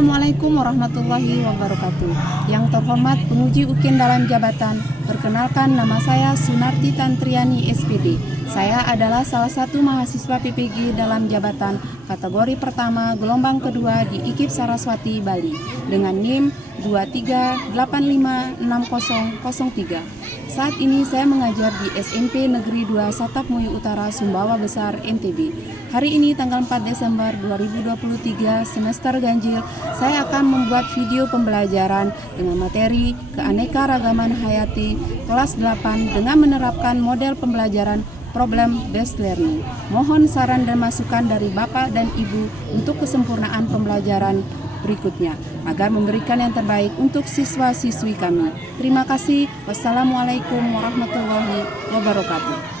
Assalamualaikum warahmatullahi wabarakatuh. Yang terhormat penguji UKIN dalam jabatan, perkenalkan nama saya Sunarti Tantriani SPD. Saya adalah salah satu mahasiswa PPG dalam jabatan kategori pertama gelombang kedua di IKIP Saraswati, Bali dengan NIM 23856003. Saat ini saya mengajar di SMP Negeri 2 Satapmuyu Utara, Sumbawa Besar, NTB. Hari ini tanggal 4 Desember 2023 semester ganjil, saya akan membuat video pembelajaran dengan materi keanekaragaman hayati kelas 8 dengan menerapkan model pembelajaran problem based learning. Mohon saran dan masukan dari Bapak dan Ibu untuk kesempurnaan pembelajaran berikutnya agar memberikan yang terbaik untuk siswa-siswi kami. Terima kasih. Wassalamualaikum warahmatullahi wabarakatuh.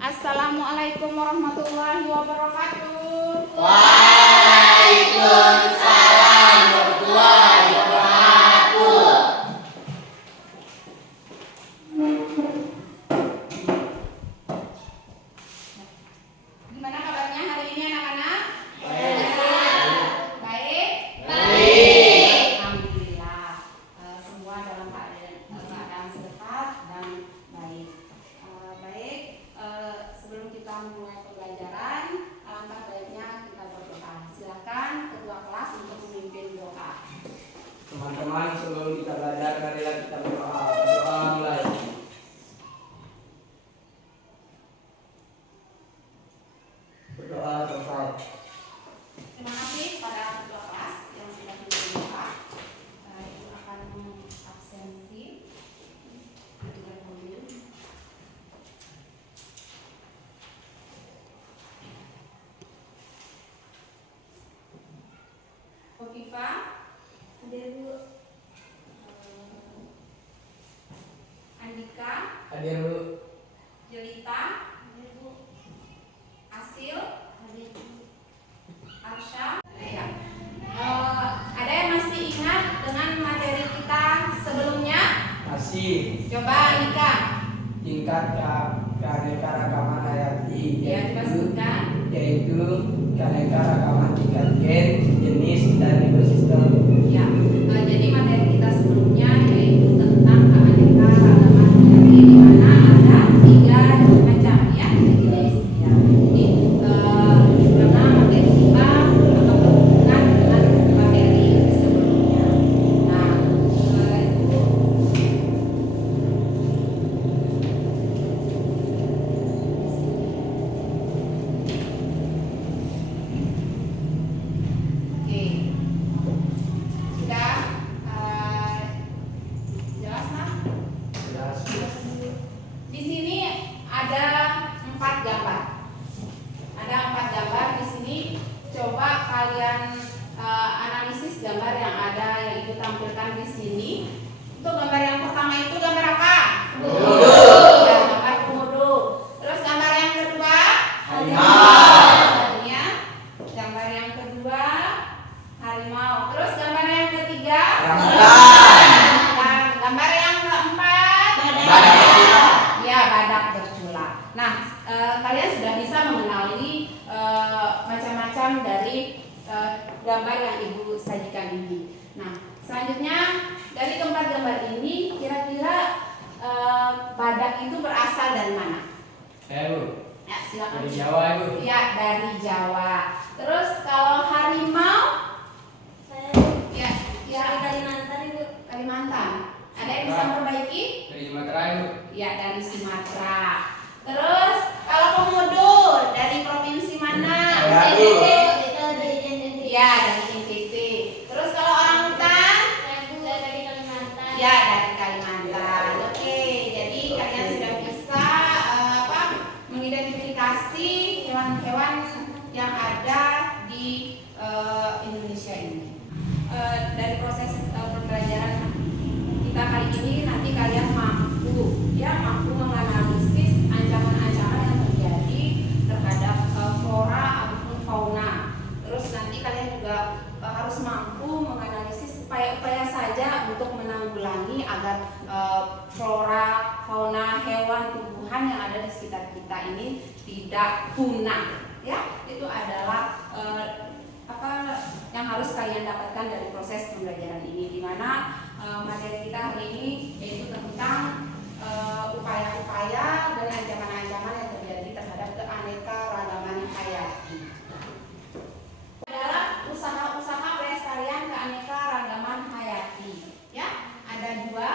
Assalamualaikum warahmatullahi wabarakatuh. Waalaikumsalam warahmatullahi wabarakatuh. Gimana kabarnya hari ini anak-anak? Baik? Alhamdulillah. Semua dalam keadaan sehat dan baik. Sebelum kita mulai pembelajaran, alangkah baiknya kita berdoa. Silakan ketua kelas untuk memimpin doa. Teman-teman, sebelum kita belajar, marilah kita berdoa. Berdoa mulai. Berdoa selesai. Terima kasih pada ketua kelas yang sudah memimpin doa. Ibu akan absensi. Kofifa, hadir Bu. Andika, Hadir Bu. Jelita, hadir Bu. Asil, hadir Bu. Arsha, ya. Ada yang masih ingat dengan materi kita sebelumnya? Masih Coba Andika. tingkat keanekaragaman hayati, Ya, coba sebutkan. yaitu keanekaragaman tingkat gen, jenis, dan ekosistem. Ya, jadi materi kita sebelumnya yaitu tentang keanekaragaman hayati, di mana ada 3 macam ya jenis. Ya, jadi karena materi kita akan berhubungan dengan materi sebelumnya. Nah, itu oke. Sudah jelas nah? Jelas. Di sini ada 4 gambar. Ada 4 gambar di sini. Coba kalian analisis gambar yang ada yang ibu tampilkan di sini. Untuk gambar yang pertama itu gambar apa? Komodo. Ya, gambar komodo. Terus gambar yang kedua? Harimau. Ya. Gambar yang kedua harimau. Terus gambar yang ketiga? Orangutan. Dan gambar yang keempat? Badak. Ya, badak bercula. Nah, kalian sudah bisa mengenali macam-macam dari gambar yang ibu sajikan ini. Nah, selanjutnya dari keempat gambar ini kira-kira badak itu berasal dari mana? Saya Bu. Ya, silakan. Dari Jawa Bu. Ya, dari Jawa. Terus kalau harimau? Ya, Dari Kalimantan Ibu. Kalimantan. Ada yang bisa memperbaiki? Dari Sumatera Bu. Ya, dari Sumatera. Terus kalau komodo dari provinsi mana? Saya, Bu. Itu dari NTT. Ya, dari NTT. Terus kalau orangutan? Dari Kalimantan. Ya, dari Kalimantan. Oke, jadi kalian sudah bisa mengidentifikasi hewan-hewan yang ada di Indonesia ini. Dari proses pembelajaran kita kali ini nanti kalian mampu menganalisis ancaman-ancaman yang terjadi terhadap flora ataupun fauna tidak punah. Ya, itu adalah apa yang harus kalian dapatkan dari proses pembelajaran ini, di mana materi kita hari ini yaitu tentang upaya-upaya dan ancaman-ancaman yang terjadi terhadap keanekaragaman hayati. Adalah usaha-usaha pelestarian keanekaragaman hayati. Ya, ada dua,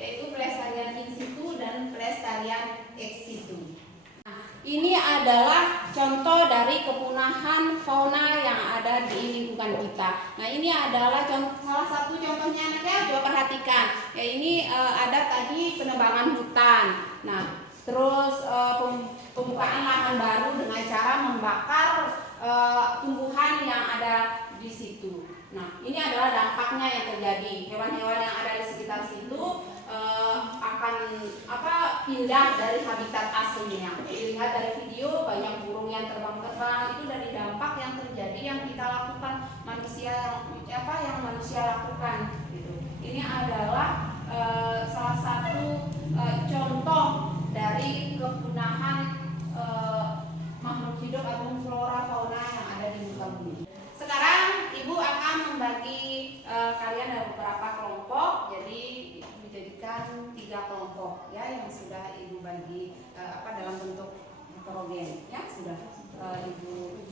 yaitu pelestarian in situ dan pelestarian ex situ. Ini adalah contoh dari kepunahan fauna yang ada di lingkungan kita. Nah, ini adalah salah satu contohnya, ya, coba perhatikan. Ya, ini ada tadi penebangan hutan. Nah, terus pembukaan lahan baru dengan cara membakar tumbuhan yang ada di situ. Nah, ini adalah dampaknya yang terjadi. Hewan-hewan yang ada di sekitar situ akan pindah dari habitat aslinya. Dilihat dari video, banyak burung yang terbang-terbang, itu dari dampak yang terjadi yang kita lakukan manusia, yang manusia lakukan gitu. Ini adalah salah satu contoh dari kepunahan makhluk hidup atau flora fauna yang ada di muka bumi. Sekarang Ibu akan membagi kalian dalam beberapa kelompok, jadi dijadikan 3 kelompok ya yang sudah Ibu bagi dalam bentuk heterogen ya, sudah Ibu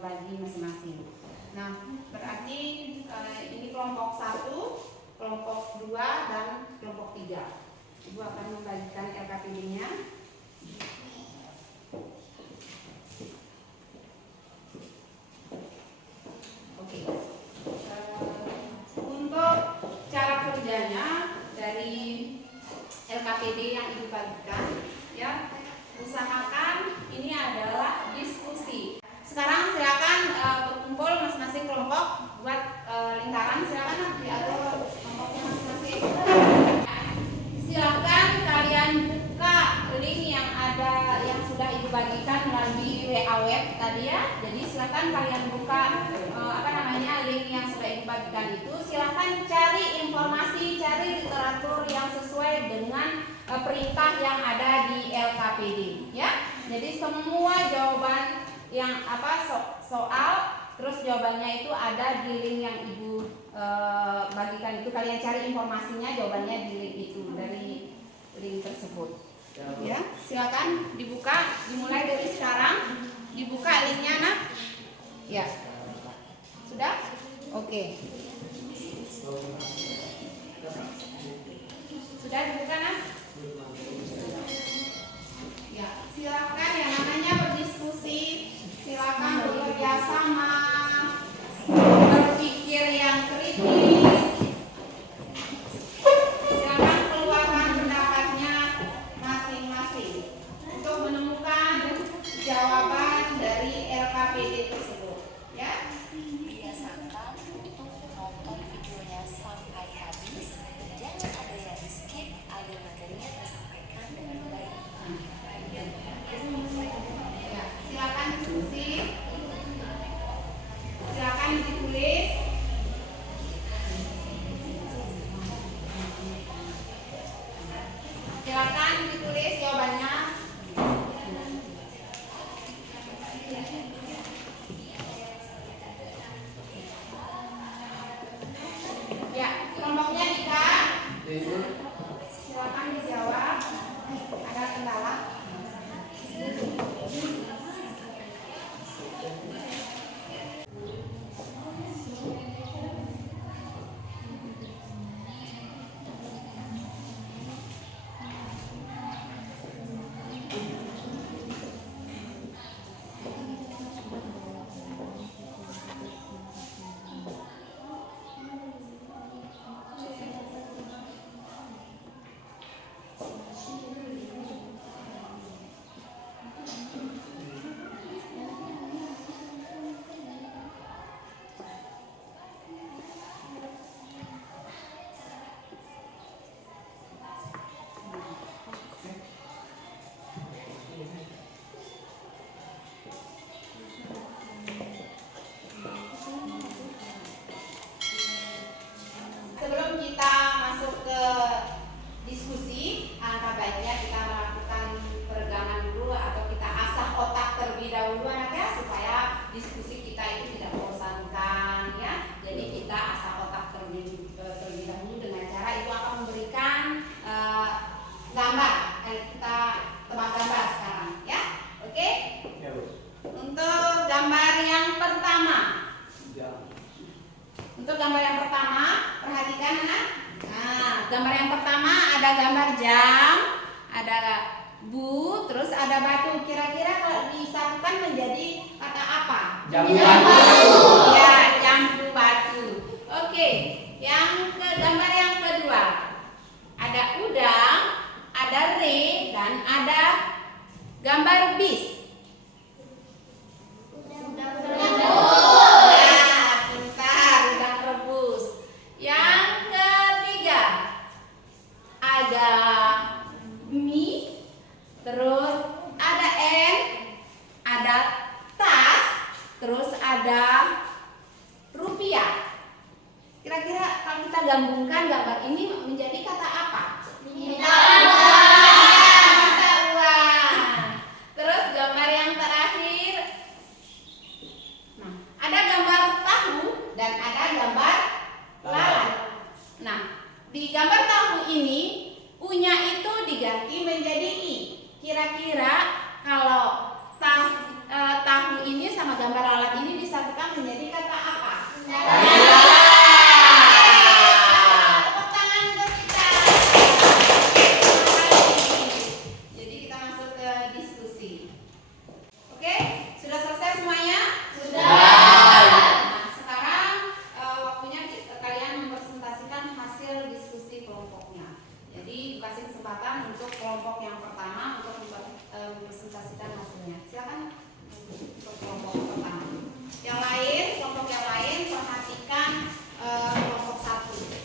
bagi masing-masing. Nah, berarti ini kelompok 1, kelompok 2 dan kelompok 3. Ibu akan membagikan LKPD-nya. Oke. Untuk cara kerjanya dari LKPD yang Ibu bagikan, ya, usahakan ini adalah diskusi. Sekarang silakan berkumpul masing-masing kelompok, buat lingkaran. Silakan diatur kelompoknya masing-masing. Silakan kalian buka link yang ada yang sudah Ibu bagikan melalui WA web tadi ya. Jadi silakan kalian buka link yang sudah Ibu bagikan itu. Silakan cari informasi, cari literatur yang sesuai dengan perintah yang ada di LKPD ya. Jadi semua jawaban yang soal terus jawabannya itu ada di link yang Ibu bagikan itu. Kalian cari informasinya, jawabannya di link itu, dari link tersebut ya. Silakan dibuka, dimulai dari sekarang. Dibuka linknya nak ya. Sudah? Oke. Sudah dibuka nak? Ya, silakan yang namanya berdiskusi, silakan bekerja sama, berpikir yang kritis. Silakan keluarkan pendapatnya masing-masing untuk menemukan jawaban dari LKPD tersebut, ya. Biasakan untuk menonton videonya sampai habis pertama ada gambar jam, ada bu, terus ada batu. Kira-kira kalau disatukan menjadi kata apa? Jambu batu. Ya, jambu batu. Oke, gambar yang kedua. Ada udang, ada re, dan ada gambar bis. Ya, pintar, udang rebus. Yang ketiga ada mie, terus ada ada tas, terus ada rupiah. Kira-kira kalau kita gabungkan gambar ini menjadi kata apa? Mata uang. Terus gambar yang terakhir, nah, ada gambar tahu dan ada gambar lalat. Nah, di gambar tahu ini u-nya itu diganti menjadi i. Kira-kira kalau tahu ini sama gambar lalat ini disatukan menjadi kata apa? Tepuk tangan untuk kita. Jadi kita masuk ke diskusi. Oke, sudah selesai semuanya? Sudah. Nah, sekarang waktunya kalian mempresentasikan hasil diskusi kelompoknya. Jadi kasih kesempatan untuk kelompok yang pertama untuk mempresentasikan hasilnya. Silakan untuk kelompok pertama. Kelompok yang lain perhatikan kelompok satu.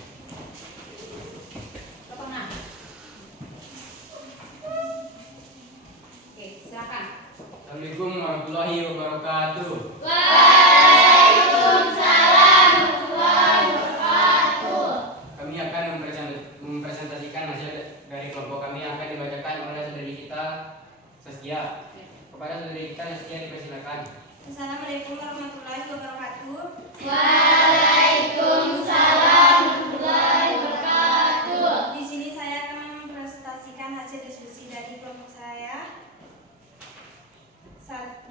Ke tengah. Oke, silakan. Assalamualaikum warahmatullahi wabarakatuh. Waalaikumsalam warahmatullahi wabarakatuh. Kami akan mempresentasikan hasil dari kelompok kami yang akan dibacakan oleh saudari kita Saskia. Kepada saudari kita Saskia dipersilakan. Assalamualaikum warahmatullahi wabarakatuh. Waalaikumsalam warahmatullahi wabarakatuh. Di sini saya akan mempresentasikan hasil diskusi dari kelompok saya.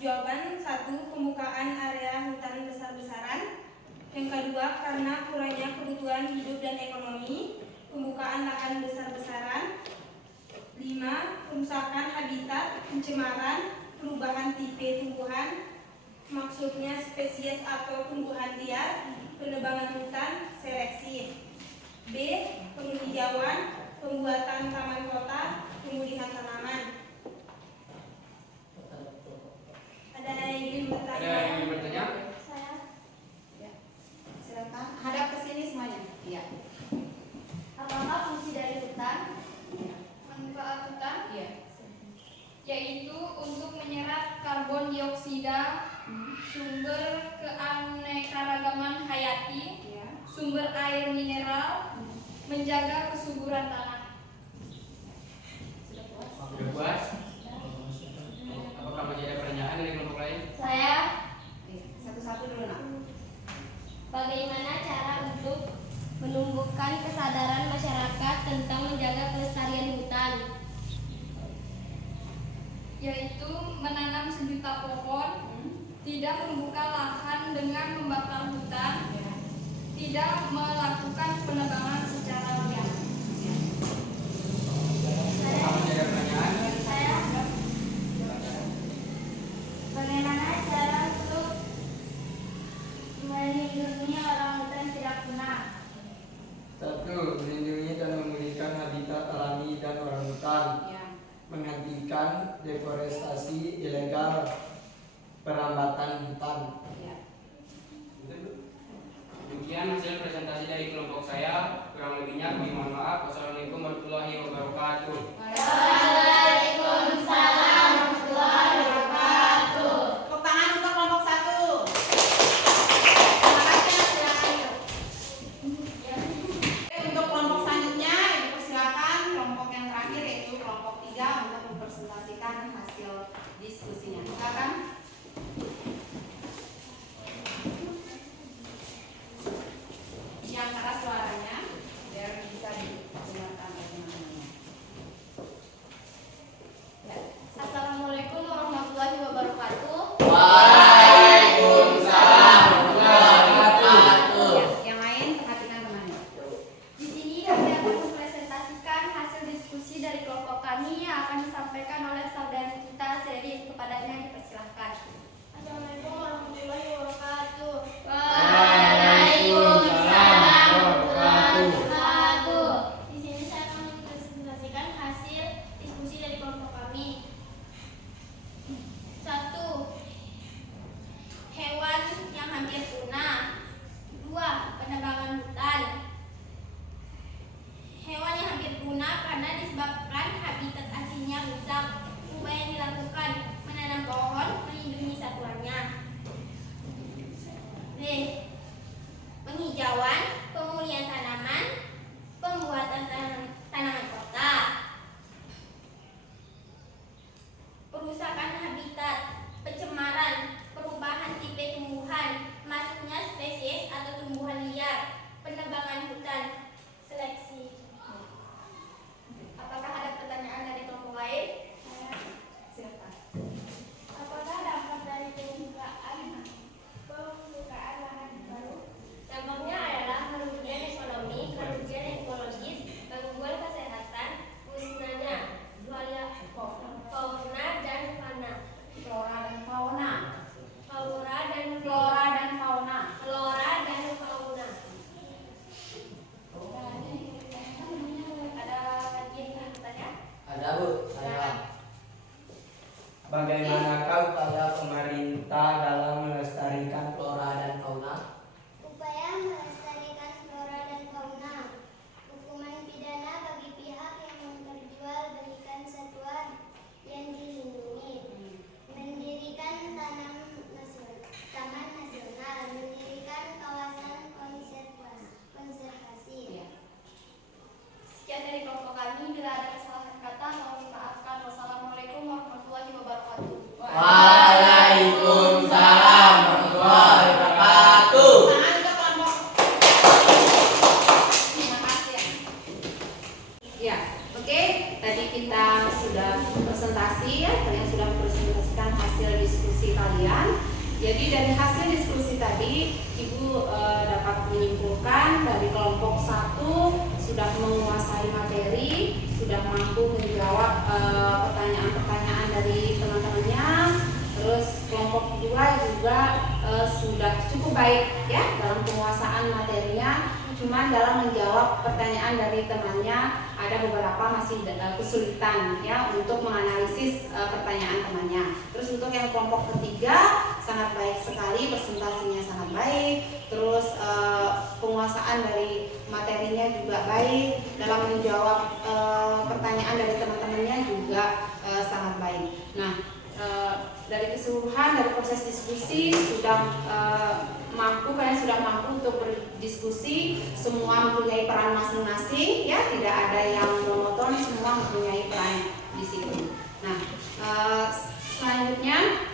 Jawaban 1, pembukaan area hutan besar-besaran. Yang kedua, karena kurangnya kebutuhan hidup dan ekonomi, pembukaan lahan besar-besaran. 5, perusakan habitat, pencemaran, perubahan tipe tumbuhan, maksudnya spesies atau tumbuhan liar, penebangan hutan, seleksi. B, penghijauan, pembuatan taman kota, pemulihan tanaman. Ada yang ingin bertanya? Ada yang ingin bertanya? Saya. Ya. Silakan hadap ke sini semuanya. Iya. Apakah fungsi dari hutan? Manfaat hutan Iya. yaitu untuk menyerap karbon dioksida, sumber keanekaragaman hayati, Iya. sumber air mineral, menjaga kesuburan tanah. Sudah puas? Sudah puas? Apakah masih ada pertanyaan dari kelompok lain? Saya. Iya. Satu-satu dulu nak. Bagaimana cara untuk menumbuhkan kesadaran masyarakat tentang menjaga kelestarian hutan? Yaitu menanam sejuta pohon, tidak membuka lahan dengan membakar hutan, Iya. tidak melakukan penebangan secara liar. Apakah masih ada pertanyaan? Saya. Bagaimana cara untuk melindungi orang hutan tidak punah? 1. Melindungi dan memulihkan habitat alami dan orangutan. Iya. Menghentikan deforestasi ilegal, perambatan hutan. Iya. Demikian hasil presentasi dari kelompok saya. Kurang lebihnya kami mohon maaf. Wassalamualaikum warahmatullahi wabarakatuh. Waalaikumsalam warahmatullahi wabarakatuh. Tepuk tangan untuk kelompok 1. Terima kasih. Silakan yuk. Untuk kelompok selanjutnya, dipersilakan kelompok yang terakhir yaitu kelompok 3 untuk mempresentasikan hasil diskusinya. Silakan. Yang keras suaranya biar bisa didengarkan oleh teman-teman. Ya. Assalamualaikum warahmatullahi wabarakatuh. Yang lain perhatikan temannya. Di sini kami akan mempresentasikan Ada Bu, saya. Bagaimanakah upaya pemerintah dalam melestarikan flora dan fauna? Upaya melestarikan flora dan fauna. Hukuman pidana bagi pihak yang memperjualbelikan satwa yang dilindungi. Mendirikan taman nasional, mendirikan kawasan konservasi. Sekian dari kelompok kami. Bila ada kesalahan kata, mohon dimaafkan. Wassalamualaikum warahmatullahi wabarakatuh. Waalaikumsalam warahmatullahi wabarakatuh. Tangan ke kelompok. Terima kasih ya. Ya, oke. Tadi kita sudah presentasi ya. Kalian sudah presentasikan hasil diskusi kalian. Jadi dari hasil diskusi tadi, Ibu dapat menyimpulkan dari kelompok 1 sudah menguasai materi, sudah mampu menjawab pertanyaan-pertanyaan dari teman-temannya. Terus kelompok 2 juga sudah cukup baik ya dalam penguasaan materinya. Cuman dalam menjawab pertanyaan dari temannya ada beberapa masih kesulitan ya untuk menganalisis pertanyaan temannya. Terus untuk yang kelompok ketiga sangat baik sekali, presentasinya sangat baik. Terus penguasaan dari materinya juga baik, dalam menjawab pertanyaan dari teman-temannya juga sangat baik. Nah, dari keseluruhan dari proses diskusi sudah kalian sudah mampu untuk berdiskusi, semua mempunyai peran masing-masing ya, tidak ada yang monoton, semua mempunyai peran di situ. Nah, selanjutnya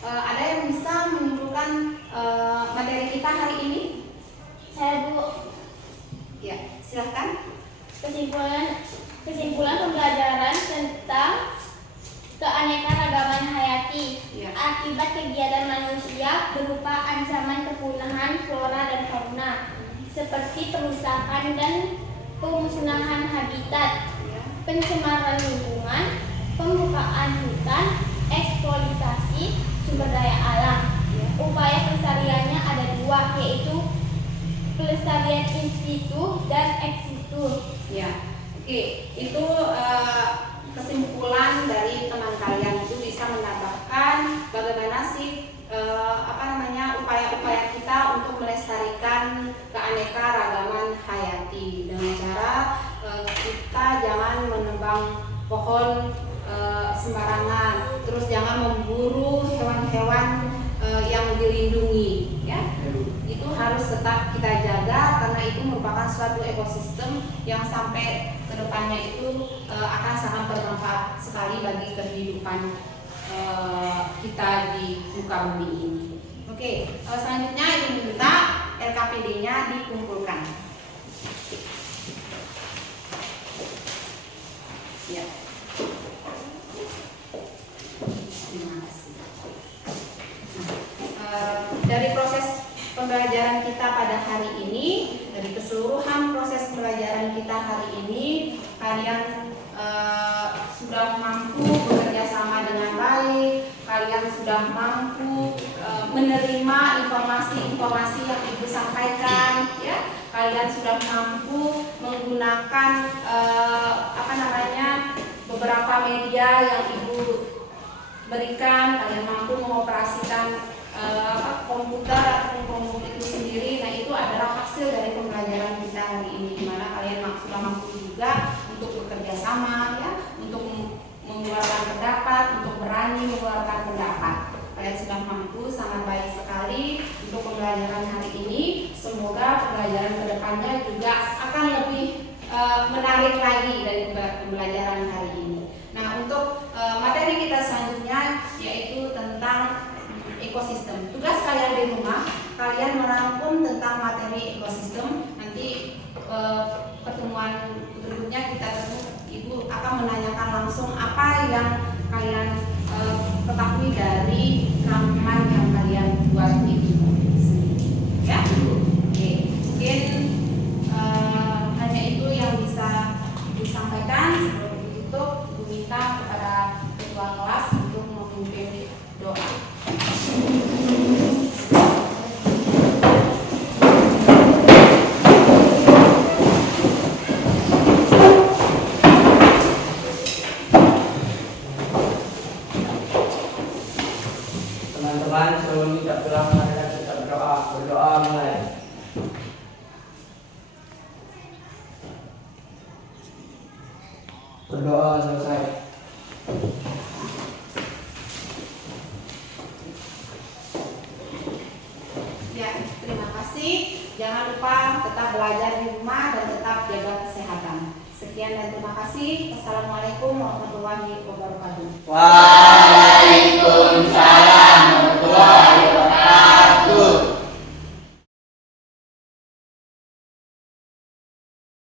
ada yang bisa menyimpulkan materi kita hari ini? Saya Bu. Ya, silahkan. Kesimpulan pembelajaran tentang keanekaragaman hayati Ya. akibat kegiatan manusia berupa ancaman kepunahan flora dan fauna seperti perusakan dan pemusnahan habitat, pencemaran lingkungan, pembukaan hutan, eksploitasi sumber daya alam. Upaya pelestariannya ada 2, yaitu pelestarian in situ dan ex situ. Ya, oke. Itu kesimpulan dari teman kalian itu bisa menambahkan bagaimana sih upaya-upaya kita untuk melestarikan keanekaragaman hayati dengan cara kita jangan menebang pohon sembarangan, terus jangan memburu hewan-hewan yang dilindungi ya. Itu harus tetap kita jaga karena itu merupakan suatu ekosistem yang sampai kedepannya itu akan sangat bermanfaat sekali bagi kehidupan kita di muka bumi ini. Oke, selanjutnya Ibu minta LKPD-nya dikumpulkan. Ya. Terima kasih. Dari proses pembelajaran kita pada hari ini, dari keseluruhan proses pembelajaran kita hari ini, kalian sudah mampu bekerja sama dengan baik, kalian sudah mampu menerima informasi-informasi yang Ibu sampaikan, ya. Kalian sudah mampu menggunakan beberapa media yang Ibu berikan, kalian mampu mengoperasikan komputer atau Chromebook itu sendiri. Nah, itu adalah hasil dari pembelajaran kita hari ini, di mana kalian sudah mampu juga untuk bekerja sama ya, untuk mengeluarkan pendapat, untuk berani mengeluarkan pendapat. Kalian sudah mampu, sangat baik sekali untuk pembelajaran hari ini. Semoga pembelajaran kedepannya juga akan lebih menarik lagi dari pembelajaran hari ini. Nah, untuk materi kita selanjutnya yaitu tentang ekosistem. Tugas kalian di rumah, kalian merangkum tentang materi ekosistem. Nanti pertemuan berikutnya Ibu akan menanyakan langsung apa yang kalian ketahui dari rangkuman yang kalian buat itu. Ya, oke. Mungkin hanya itu yang bisa disampaikan. Sebelum ditutup, Ibu minta kepada ketua kelas untuk memimpin doa. Berdoa selesai. Ya, terima kasih. Jangan lupa tetap belajar di rumah dan tetap jaga kesehatan. Sekian dan terima kasih. Wassalamualaikum warahmatullahi wabarakatuh. Waalaikumsalam.